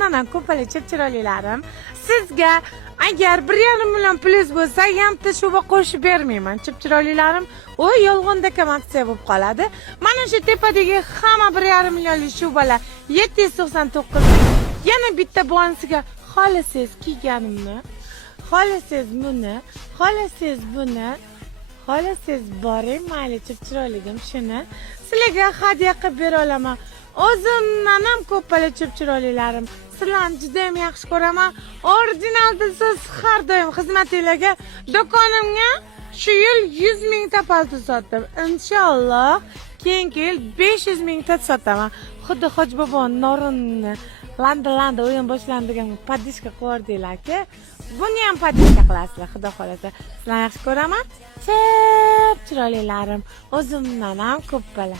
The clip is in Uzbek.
o'zimdan ham ko'pala chiroylilarim. Sizga agar 1,5 million pulingiz bo'lsa, yarimta shuba qo'shib bermayman. Chiroylilarim, u yolg'ondaka aksiya bo'lib qoladi. Mana shu tepadagi hamma 1,5 millionlik shubalar 799 ming. Yana bitta bonsiga xolasiz kiyganimni, xolasiz buni, xolasiz buni, xolasiz boring, mayli chiroyligim shuni sizlarga hadya qilib bera olaman. O'zimdan ham ko'pala chiroylilarim. Sizlarni juda ham yaxshi ko'raman. Original siz har doim xizmatingizga do'konimga shu yil 100 mingta palto sotdim. Inshaalloh keyingi yil 500 mingta sotaman. Xuddi Hoji bobo norinni landa o'yin boshlandigan padishka qo'yardinglar-ku. Buni ham padishka qilasizlar, xudo xolasa. Sizlarni yaxshi ko'raman. Chiroylilarim, o'zimdan ham ko'pala.